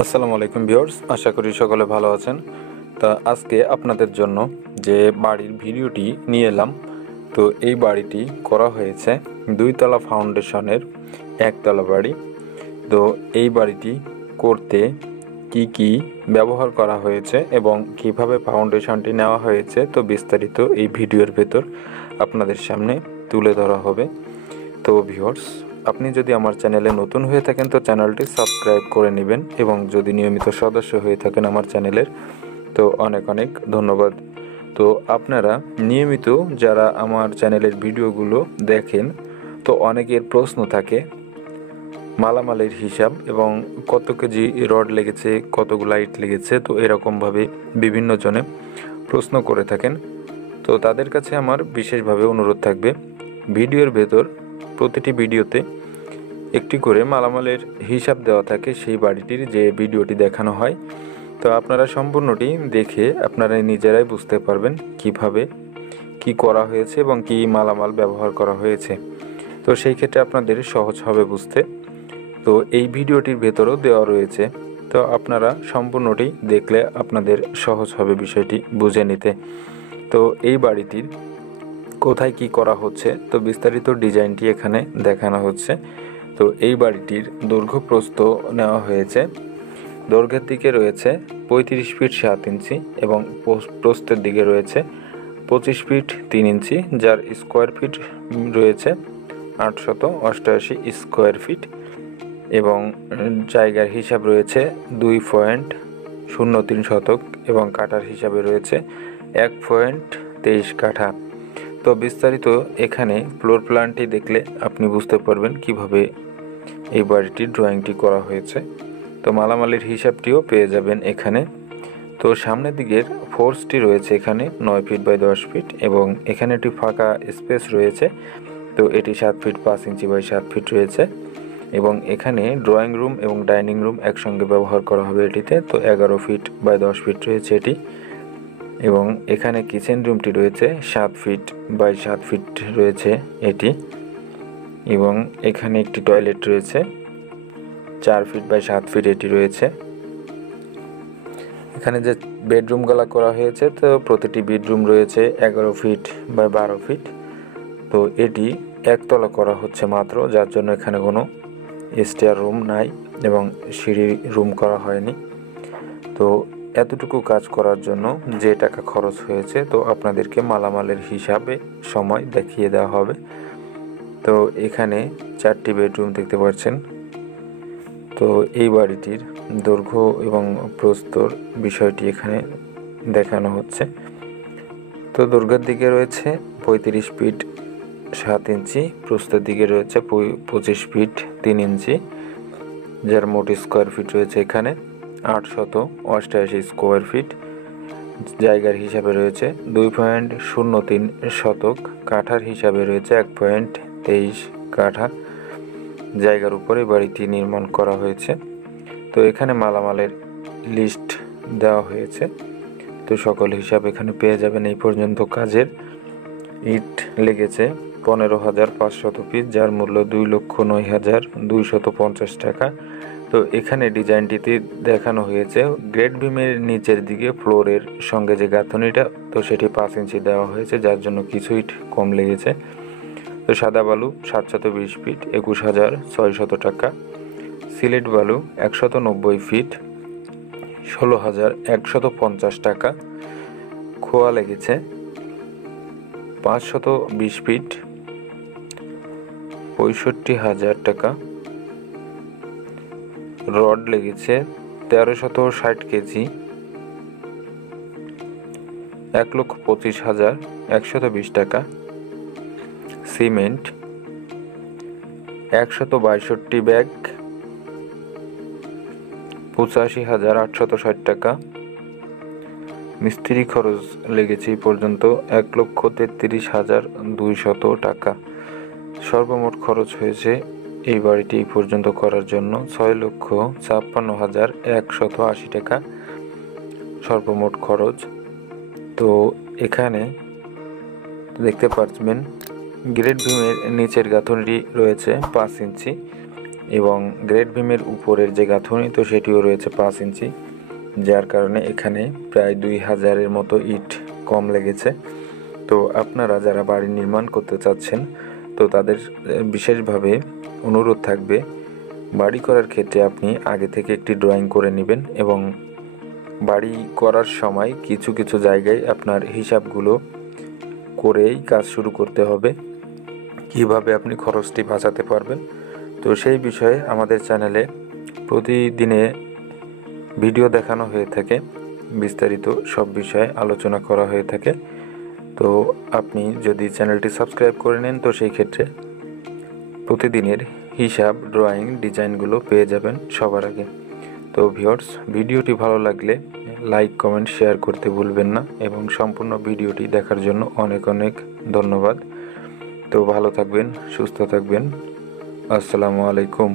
আসসালামু আলাইকুম ভিউয়ার্স, আশা করি সকলে ভালো আছেন। তা আজকে আপনাদের জন্য যে বাড়ির ভিডিওটি নিয়ে এলাম, তো এই বাড়িটি করা হয়েছে 2 তলা ফাউন্ডেশনের 1 তলা বাড়ি। তো এই বাড়িটি করতে কি কি ব্যবহার করা হয়েছে এবং কিভাবে ফাউন্ডেশনটি নেওয়া হয়েছে, তো বিস্তারিত এই ভিডিওর ভেতর আপনাদের সামনে তুলে ধরা হবে। তো ভিউয়ার্স, আপনি যদি আমার চ্যানেলে নতুন হয়ে থাকেন তো চ্যানেলটি সাবস্ক্রাইব করে নেবেন, এবং যদি নিয়মিত সদস্য হয়ে থাকেন আমার চ্যানেলের তো অনেক অনেক ধন্যবাদ। তো আপনারা নিয়মিত যারা আমার চ্যানেলের ভিডিওগুলো দেখেন, তো অনেকের প্রশ্ন থাকে মালামালের হিসাব এবং কত কেজি রড লেগেছে, কতগুলো ইট লেগেছে, তো এরকমভাবে বিভিন্ন জনে প্রশ্ন করে থাকেন। তো তাদের কাছে আমার বিশেষভাবে অনুরোধ থাকবে, ভিডিওর ভেতর প্রতিটি ভিডিওতে একটি করে মালামালের হিসাব দেওয়া থাকে সেই বাড়িটির, যে ভিডিওটি দেখানো হয়। তো আপনারা সম্পূর্ণটি দেখে আপনারা নিজেরাই বুঝতে পারবেন কিভাবে কি করা হয়েছে এবং কি মালামাল ব্যবহার করা হয়েছে। তো সেই ক্ষেত্রে আপনাদের সহজ হবে বুঝতে। তো এই ভিডিওটির ভেতরেও দেওয়া রয়েছে, তো আপনারা সম্পূর্ণটি দেখলে আপনাদের সহজ হবে বিষয়টি বুঝে নিতে। তো এই বাড়িটির কোথায় কি করা হচ্ছে, তো বিস্তারিত ডিজাইনটি এখানে দেখানো হচ্ছে। তো এই বাড়িটির দৈর্ঘ্য প্রস্থ নেওয়া হয়েছে, দৈর্ঘ্যের দিকে রয়েছে 35 ফিট 7 ইঞ্চি এবং প্রস্থের দিকে রয়েছে 25 ফিট 3 ইঞ্চি, যার স্কোয়ার ফিট রয়েছে 888 স্কোয়ার ফিট, এবং জায়গার হিসাব রয়েছে 2.03 শতক এবং কাঠার হিসাবে রয়েছে 1.23 কাঠা। তো বিস্তারিত এখানে ফ্লোর প্ল্যানটি দেখলে আপনি বুঝতে পারবেন কিভাবে এই বাড়িটির ড্রয়িংটি করা হয়েছে। তো মালামালের হিসাবটিও পেয়ে যাবেন এখানে। তো সামনের দিকের ফোর্সটি রয়েছে এখানে 9 ফিট বাই 10 ফিট, এবং এখানে একটি ফাঁকা স্পেস রয়েছে, তো এটি 7 ফিট 5 ইঞ্চি বাই 7 ফিট রয়েছে, এবং এখানে ড্রয়িং রুম এবং ডাইনিং রুম একসঙ্গে ব্যবহার করা হবে এটিতে। তো 11 ফিট বাই 10 ফিট রয়েছে এটি, এবং এখানে কিচেন রুমটি রয়েছে 7 ফিট বাই 7 ফিট রয়েছে এটি, এবং এখানে একটি টয়লেট রয়েছে 4 ফিট বাই 7 ফিট এটি রয়েছে। এখানে যে বেডরুমগুলো করা হয়েছে, তো প্রতিটি বেডরুম রয়েছে 11 ফিট বাই 12 ফিট। তো এটি 1 তলা করা হচ্ছে মাত্র, যার জন্য এখানে কোনো স্টেয়ার রুম নাই এবং সিঁড়ি রুম করা হয়নি। তো এতটুকু কাজ করার জন্য যে টাকা খরচ হয়েছে, তো আপনাদেরকে মালামালের হিসাবে সময় দেখিয়ে দেওয়া হবে। তো এখানে 4টি বেডরুম দেখতে পাচ্ছেন। তো এই বাড়িটির দৈর্ঘ্য এবং প্রস্থর বিষয়টি এখানে দেখানো হচ্ছে। তো দৈর্ঘ্যের দিকে রয়েছে 35 ফিট 7 ইঞ্চি, প্রস্থের দিকে রয়েছে 25 ফিট 3 ইঞ্চি, যার মোট স্কোয়ার ফিট রয়েছে এখানে 888 স্কোয়ার ফিট। জায়গার হিসাবে রয়েছে 2.03 শতক, কাঠার হিসাবে রয়েছে 1.23 কাঠা। জায়গার উপরে বাড়িটি নির্মাণ করা হয়েছে। তো এখানে মালামালের লিস্ট দেওয়া হয়েছে, তো সকল হিসাব এখানে পেয়ে যাবেন। এই পর্যন্ত কাজের ইট লেগেছে 15,500 পিস, যার মূল্য 2,09,250 টাকা। তো এখানে ডিজাইনটিতে দেখানো হয়েছে গ্রেড বিমের নিচের দিকে ফ্লোরের সঙ্গে যে গাঁথনিটা, তো সেটি 5 ইঞ্চি দেওয়া হয়েছে, যার জন্য কিছু ইট কম লেগেছে। তো সাদা বালু 720 ফিট 21,600 টাকা, সিলেট বালু 190 ফিট 16,150 টাকা, খোয়া লেগেছে 520 ফিট 65,000 টাকা, রড লেগেছে 1360 কেজি 1,25,120 টাকা, সিমেন্ট 162 ব্যাগ 85,860 টাকা, মিস্ত্রি খরচ লেগেছে এই পর্যন্ত 1,33,200 টাকা। সর্বমোট খরচ হয়েছে এই বাড়িটি এই পর্যন্ত করার জন্য 6,56,180 টাকা সর্বমোট খরচ। তো এখানে দেখতে পারবেন গ্রেড বিমের নিচের গাঁথনিটি রয়েছে 5 ইঞ্চি, এবং গ্রেড বিমের উপরের যে গাঁথুনি তো সেটিও রয়েছে 5 ইঞ্চি, যার কারণে এখানে প্রায় 2000-এর মতো ইট কম লেগেছে। তো আপনারা যারা বাড়ি নির্মাণ করতে চাচ্ছেন তো তাদের বিশেষভাবে অনুরোধ থাকবে, বাড়ি করার ক্ষেত্রে আপনি আগে থেকে একটি ড্রয়িং করে নেবেন এবং বাড়ি করার সময় কিছু কিছু জায়গায় আপনার হিসাবগুলো করেই কাজ শুরু করতে হবে, কিভাবে আপনি খরচটি বাঁচাতে পারবেন। তো সেই বিষয়ে আমাদের চ্যানেলে প্রতিদিনে ভিডিও দেখানো হয়ে থাকে, বিস্তারিত সব বিষয়ে আলোচনা করা হয়ে থাকে। তো আপনি যদি চ্যানেলটি সাবস্ক্রাইব করে নেন তো সেই ক্ষেত্রে প্রতিদিনের হিসাব, ড্রয়িং, ডিজাইনগুলো পেয়ে যাবেন সবার আগে। তো ভিউয়ার্স, ভিডিওটি ভালো লাগলে লাইক, কমেন্ট, শেয়ার করতে ভুলবেন না এবং সম্পূর্ণ ভিডিওটি দেখার জন্য অনেক অনেক ধন্যবাদ। তো ভালো থাকবেন, সুস্থ থাকবেন। আসসালামু আলাইকুম।